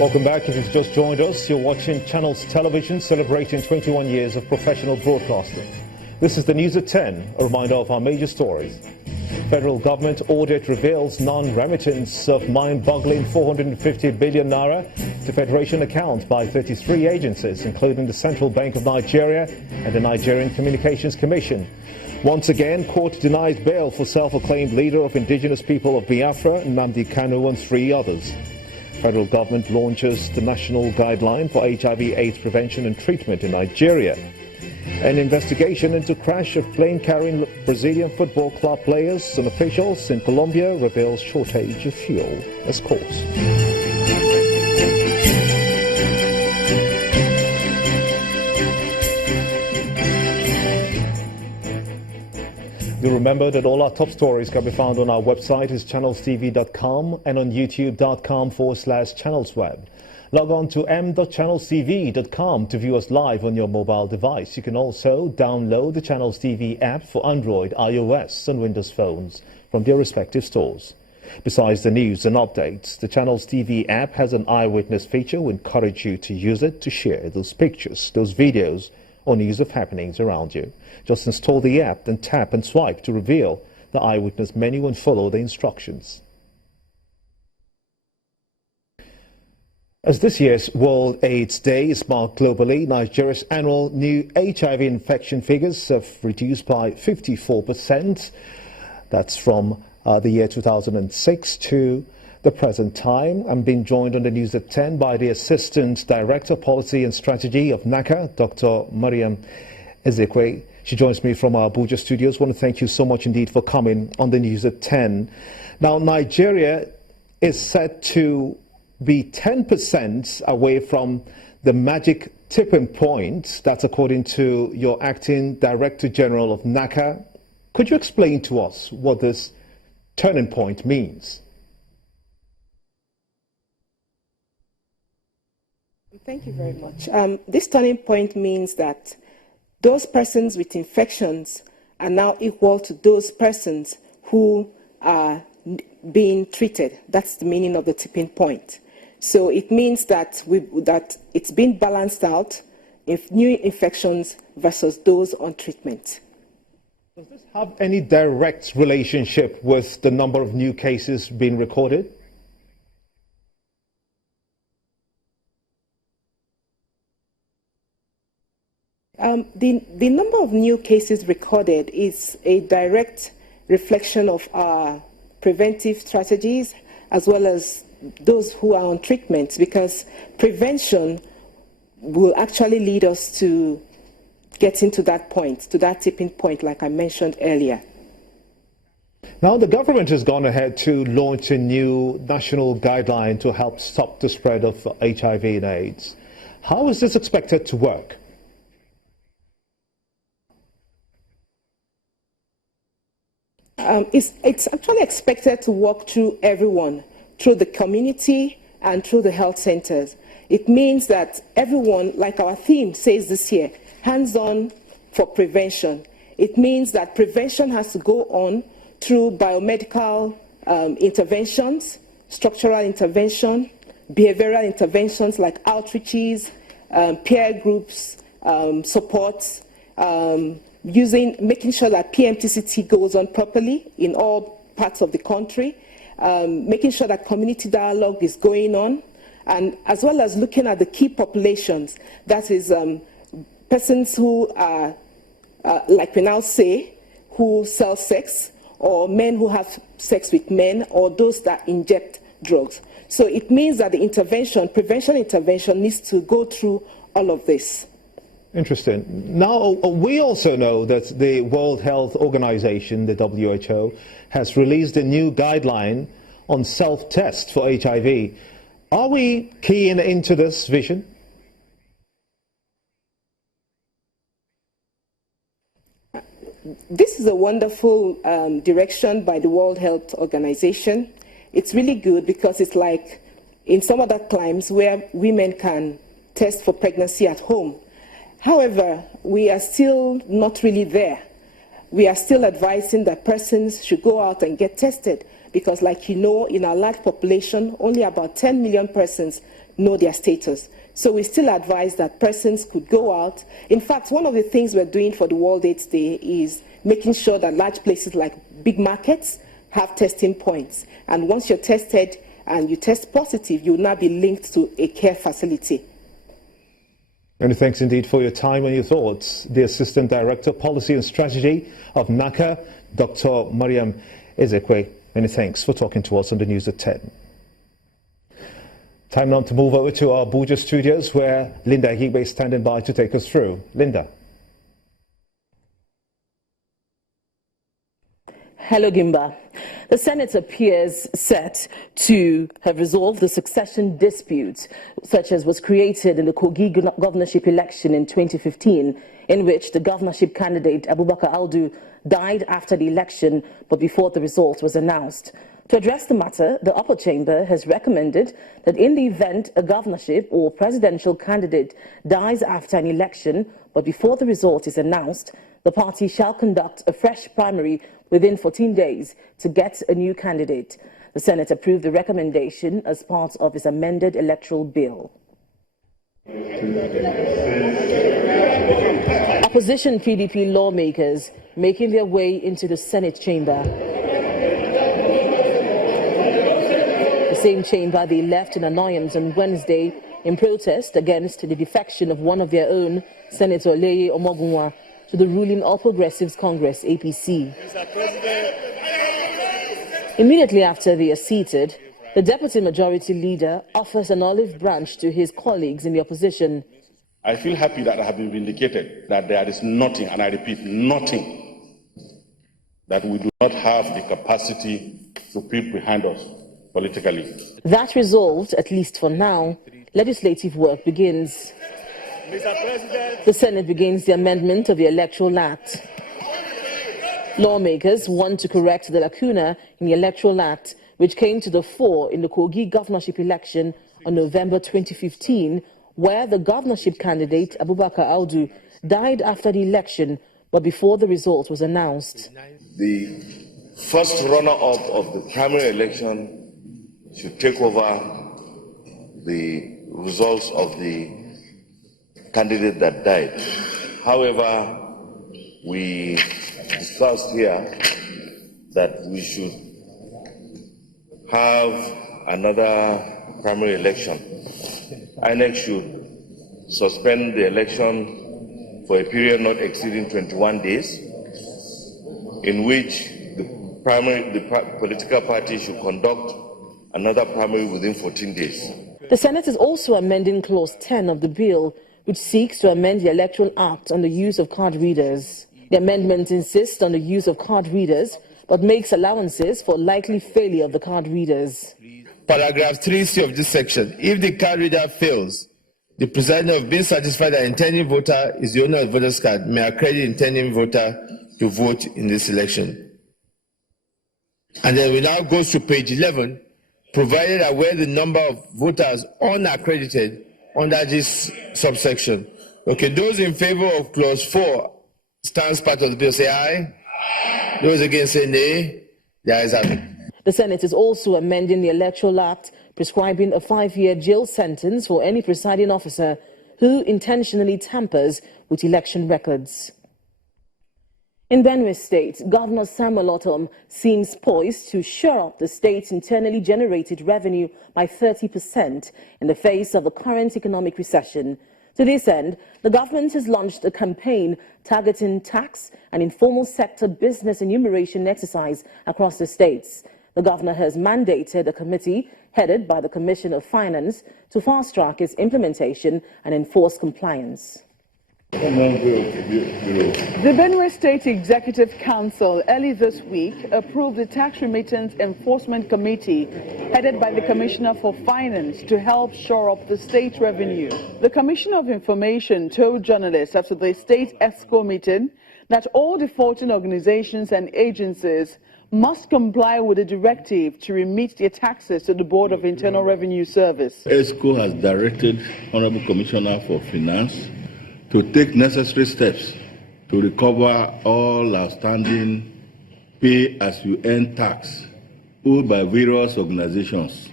Welcome back. If you've just joined us, you're watching Channels Television celebrating 21 years of professional broadcasting. This is the news at 10, a reminder of our major stories. Federal government audit reveals non-remittance of mind-boggling 450 billion naira to Federation account by 33 agencies, including the Central Bank of Nigeria and the Nigerian Communications Commission. Once again, court denies bail for self-acclaimed leader of indigenous people of Biafra, Nnamdi Kanu, and 3 others. Federal government launches the national guideline for HIV/AIDS prevention and treatment in Nigeria. An investigation into crash of plane carrying Brazilian football club players and officials in Colombia reveals shortage of fuel. Let's pause. Do remember that all our top stories can be found on our website is channelstv.com and on youtube.com/channelsweb. Log on to m.channelstv.com to view us live on your mobile device. You can also download the Channels TV app for Android, iOS and Windows phones from their respective stores. Besides the news and updates, the Channels TV app has an eyewitness feature. We encourage you to use it to share those pictures, those videos, or news of happenings around you. Just install the app, then tap and swipe to reveal the eyewitness menu and follow the instructions. As this year's World AIDS Day is marked globally, Nigeria's annual new HIV infection figures have reduced by 54%. That's from the year 2006 to the present time. I'm being joined on the news at 10 by the Assistant Director Policy and Strategy of NACA, Dr. Mariam Ezekwe. She joins me from our Abuja studios. I want to thank you so much indeed for coming on the news at 10. Now, Nigeria is set to be 10% away from the magic tipping point. That's according to your Acting Director General of NACA. Could you explain to us what this turning point means? Thank you very much. This turning point means that those persons with infections are now equal to those persons who are being treated. That's the meaning of the tipping point. So it means that it's been balanced out if new infections versus those on treatment. Does this have any direct relationship with the number of new cases being recorded? The number of new cases recorded is a direct reflection of our preventive strategies as well as those who are on treatment, because prevention will actually lead us to getting to that point, to that tipping point, like I mentioned earlier. Now, the government has gone ahead to launch a new national guideline to help stop the spread of HIV and AIDS. How is this expected to work? It's actually expected to work through everyone, through the community and through the health centers. It means that everyone, like our theme says this year, hands-on for prevention. It means that prevention has to go on through biomedical interventions, structural intervention, behavioral interventions like outreaches, peer groups, supports, making sure that PMTCT goes on properly in all parts of the country, making sure that community dialogue is going on, and as well as looking at the key populations, that is persons who are, like we now say, who sell sex, or men who have sex with men, or those that inject drugs. So it means that the intervention, prevention intervention, needs to go through all of this. Interesting. Now, we also know that the World Health Organization, the WHO, has released a new guideline on self-test for HIV. Are we keying into this vision? This is a wonderful direction by the World Health Organization. It's really good because it's like in some other climes where women can test for pregnancy at home. However, we are still not really there. We are still advising that persons should go out and get tested because, like you know, in our large population, only about 10 million persons know their status. So we still advise that persons could go out. In fact, one of the things we're doing for the World AIDS Day is making sure that large places like big markets have testing points. And once you're tested and you test positive, you'll now be linked to a care facility. Many thanks indeed for your time and your thoughts. The Assistant Director, Policy and Strategy of NACA, Dr. Mariam Ezekwe. Many thanks for talking to us on the News at 10. Time now to move over to our Abuja studios where Linda Higbe is standing by to take us through. Linda. Hello, Gimba. The Senate appears set to have resolved the succession dispute, such as was created in the Kogi governorship election in 2015, in which the governorship candidate Abubakar Aldu died after the election, but before the result was announced. To address the matter, the upper chamber has recommended that in the event a governorship or presidential candidate dies after an election, but before the result is announced, the party shall conduct a fresh primary within 14 days to get a new candidate. The Senate approved the recommendation as part of its amended electoral bill. Opposition PDP lawmakers making their way into the Senate chamber. The same chamber they left in annoyance on Wednesday in protest against the defection of one of their own, Senator Leye Omogunwa, to the ruling All Progressives Congress, APC. Immediately after they are seated, the Deputy Majority Leader offers an olive branch to his colleagues in the opposition. I feel happy that I have been vindicated, that there is nothing, and I repeat, nothing, that we do not have the capacity to put behind us politically. That resolved, at least for now, legislative work begins. The Senate begins the amendment of the Electoral Act. Lawmakers want to correct the lacuna in the Electoral Act, which came to the fore in the Kogi governorship election on November 2015, where the governorship candidate Abubakar Aldu died after the election, but before the result was announced. The first runner-up of the primary election should take over the results of the candidate that died. However, we discussed here that we should have another primary election. INEC should suspend the election for a period not exceeding 21 days, in which the political party should conduct another primary within 14 days. The Senate is also amending Clause 10 of the bill, which seeks to amend the Electoral Act on the use of card readers. The amendment insists on the use of card readers, but makes allowances for likely failure of the card readers. Paragraph 3C of this section. If the card reader fails, the president of being satisfied that intending voter is the owner of the voter's card may accredit intending voter to vote in this election. And then we now go to page 11, provided that where the number of voters unaccredited under this subsection. Okay, those in favor of clause 4 stands part of the bill say aye. Those against say nay. The ayes have it. The Senate is also amending the Electoral Act, prescribing a 5-year jail sentence for any presiding officer who intentionally tampers with election records. In Benue State, Governor Samuel Otom seems poised to shore up the state's internally generated revenue by 30% in the face of the current economic recession. To this end, the government has launched a campaign targeting tax and informal sector business enumeration exercise across the states. The governor has mandated a committee headed by the Commissioner of Finance to fast-track its implementation and enforce compliance. The Benue State Executive Council early this week approved the Tax Remittance Enforcement Committee headed by the Commissioner for Finance to help shore up the state revenue. The Commissioner of Information told journalists after the state ESCO meeting that all defaulting organizations and agencies must comply with the directive to remit their taxes to the Board of Internal Revenue Service. ESCO has directed Honorable Commissioner for Finance to take necessary steps to recover all outstanding pay-as-you-earn tax owed by various organizations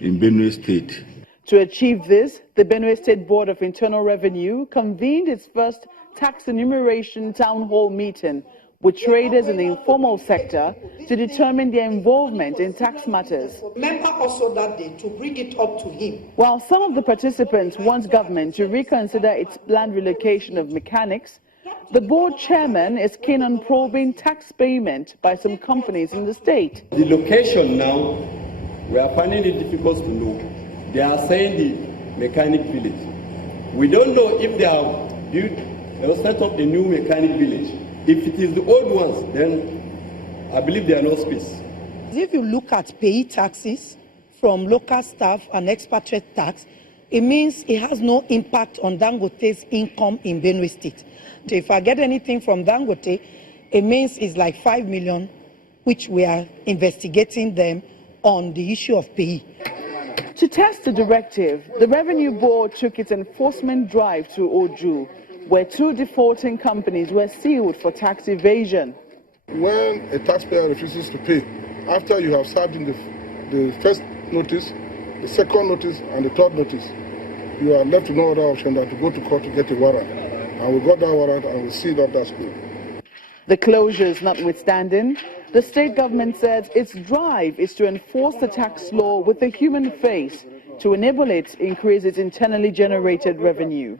in Benue State. To achieve this, the Benue State Board of Internal Revenue convened its first tax enumeration town hall meeting with traders in the informal sector to determine their involvement in tax matters. Remember also that day to bring it up to him. While some of the participants want government to reconsider its planned relocation of mechanics, the board chairman is keen on probing tax payment by some companies in the state. The location now, we are finding it difficult to know. They are saying the mechanic village. We don't know if they have built or set up a new mechanic village. If it is the old ones, then I believe there are no space. If you look at pay taxes from local staff and expatriate tax, it means it has no impact on Dangote's income in Benue State. So if I get anything from Dangote, it means it's like 5 million, which we are investigating them on the issue of pay. To test the directive, the Revenue Board took its enforcement drive to Oju, where 2 defaulting companies were sealed for tax evasion. When a taxpayer refuses to pay, after you have served in the first notice, the second notice, and the third notice, you are left with no other option than to go to court to get a warrant. And we got that warrant and we sealed up that school. The closures notwithstanding, the state government says its drive is to enforce the tax law with a human face to enable it to increase its internally generated revenue.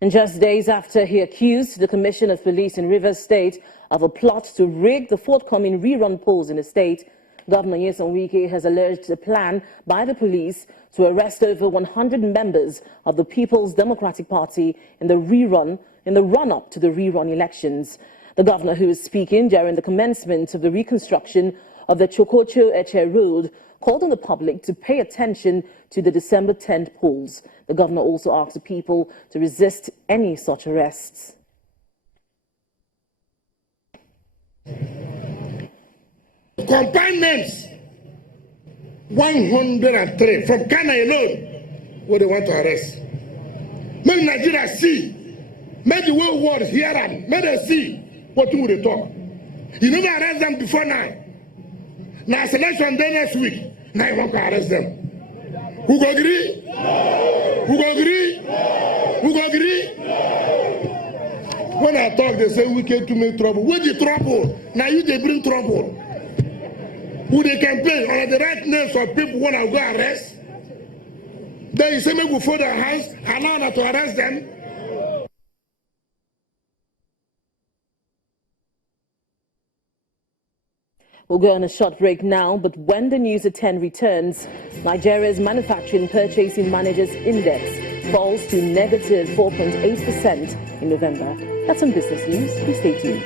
And just days after he accused the Commissioner of Police in Rivers State of a plot to rig the forthcoming rerun polls in the state, Governor Nyesom Wike has alleged a plan by the police to arrest over 100 members of the People's Democratic Party in the run-up to the rerun elections. The governor, who is speaking during the commencement of the reconstruction of the Chokocho-Eche Road, called on the public to pay attention to the December 10th polls. The governor also asked the people to resist any such arrests. Combined names 103 from Ghana alone, what they want to arrest. Make Nigeria see, make the whole world hear them, make them see what they talk. You never arrest them before now. Now selection day next week, now you want to arrest them. Who go agree? No. Who go agree? No. Who go agree? No. When I talk, they say we came to make trouble. Where's the trouble? Now you they bring trouble. Who they campaign on the right names of people when I go arrest? Then you say make we follow their house, allow them to arrest them. We'll go on a short break now, but when the news at 10 returns, Nigeria's Manufacturing Purchasing Managers Index falls to negative 4.8% in November. That's some business news. Please stay tuned.